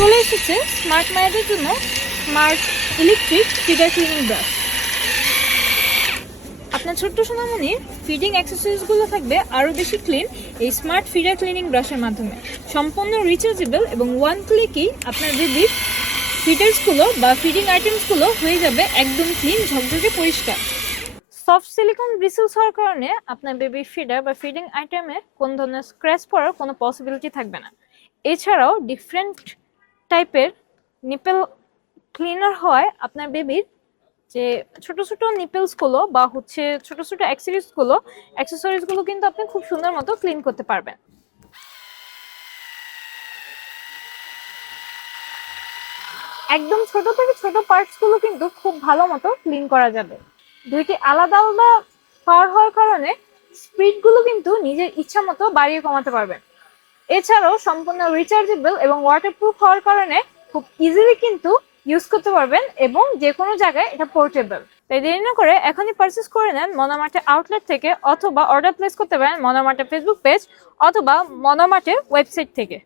চলে এসেছে স্মার্ট মায়েদের জন্য smart electric feeder cleaning brush. আপনার ছোট্ট সোনামণির ফিডিং অ্যাক্সেসরিজগুলো থাকবে আরও বেশি ক্লিন এই স্মার্ট ফিডার ক্লিনিং ব্রাশের মাধ্যমে। সম্পূর্ণ রিচার্জেবল এবং ওয়ান ক্লিকই আপনার বেবির ফিডার্সগুলো বা ফিডিং আইটেমসগুলো হয়ে যাবে একদম ক্লিন, ঝকঝকে, পরিষ্কার। সফট সিলিকন ব্রিসেলস হওয়ার কারণে আপনার বেবির ফিডার বা ফিডিং আইটেমে কোনো ধরনের স্ক্র্যাচ পড়ার কোনো পসিবিলিটি থাকবে না। এছাড়াও ডিফারেন্ট টাইপের নিপেল ক্লিনার হওয়ায় আপনার বেবির যে ছোট ছোট নিপেলসগুলো বা ছোট ছোট অ্যাক্সেসরিজগুলো কিন্তু আপনি খুব সুন্দর মতো ক্লিন করতে পারবেন। একদম ছোট থেকে ছোট পার্টসগুলো কিন্তু খুব ভালো মতো ক্লিন করা যাবে। দুইটি আলাদা আলাদা পাওয়ার হওয়ার কারণে স্পিডগুলো কিন্তু নিজের ইচ্ছা মতো বাড়িয়ে কমাতে পারবেন। এছাড়াও সম্পূর্ণ রিচার্জেবল এবং ওয়াটারপ্রুফ হওয়ার কারণে খুব ইজিলি কিন্তু ইউজ করতে পারবেন এবং যে কোনো জায়গায় এটা পোর্টেবল। তাই দেরি না করে এখনই পারচেস করে নেন মনামার্টের আউটলেট থেকে, অথবা অর্ডার প্লেস করতে পারেন মনামার্টের ফেসবুক পেজ অথবা মনামার্টের ওয়েবসাইট থেকে।